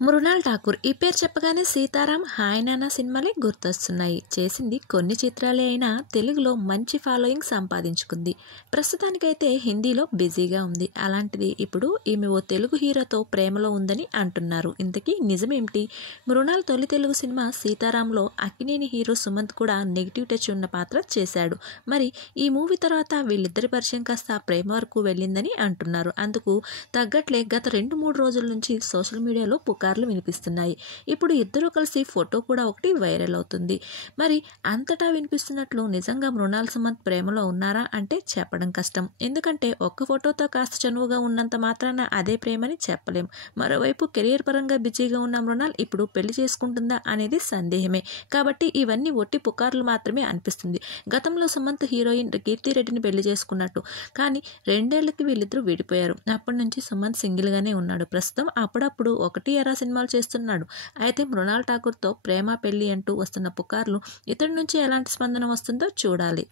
మృణాల్ ఠాకూర్ ఈ పేరు చెప్పగానే సీతారాం, హాయ్ నాన్న సినిమాలే గుర్తొస్తున్నాయి. చేసింది కొన్ని చిత్రాలే అయినా తెలుగులో మంచి ఫాలోయింగ్ సంపాదించుకుంది. ప్రస్తుతానికైతే హిందీలో బిజీగా ఉంది. అలాంటిది ఇప్పుడు ఈమె ఓ తెలుగు హీరోతో ప్రేమలో ఉందని అంటున్నారు. ఇంతకీ నిజమేమిటి? మృణాల్ తొలి తెలుగు సినిమా సీతారాంలో అక్కినేని హీరో సుమంత్ కూడా నెగిటివ్ టచ్ ఉన్న పాత్ర చేశాడు. మరి ఈ మూవీ తర్వాత వీళ్ళిద్దరి పరిచయం కాస్త ప్రేమ వరకు వెళ్ళిందని అంటున్నారు. అందుకు తగ్గట్లే గత 2-3 రోజుల నుంచి సోషల్ మీడియాలో పుకార్లు వినిపిస్తున్నాయి. ఇప్పుడు ఇద్దరూ కలిసి ఫోటో కూడా ఒకటి వైరల్ అవుతుంది. మరి అంతటా వినిపిస్తున్నట్లు నిజంగా మృణాల్ సుమంత్ ప్రేమలో ఉన్నారా అంటే చెప్పడం కష్టం. ఎందుకంటే ఒక్క ఫోటోతో కాస్త చనువుగా ఉన్నంత మాత్రాన అదే ప్రేమని చెప్పలేం. మరోవైపు కెరీర్ పరంగా బిజీగా ఉన్న మృణాల్ ఇప్పుడు పెళ్లి చేసుకుంటుందా అనేది సందేహమే. కాబట్టి ఇవన్నీ ఒట్టి పుకార్లు మాత్రమే అనిపిస్తుంది. గతంలో సుమంత్ హీరోయిన్ కీర్తిరెడ్డిని పెళ్లి చేసుకున్నట్టు, కానీ 2 ఏళ్లకి వీళ్ళిద్దరూ విడిపోయారు. అప్పటి నుంచి సుమంత్ సింగిల్ గానే ఉన్నాడు. ప్రస్తుతం అప్పుడప్పుడు ఒకటి ఎరా సినిమాలు చేస్తున్నాడు. అయితే మృణాల్ ఠాకూర్తో ప్రేమ పెళ్లి అంటూ వస్తున్న పుకార్లు ఇతడి నుంచి ఎలాంటి స్పందన వస్తుందో చూడాలి.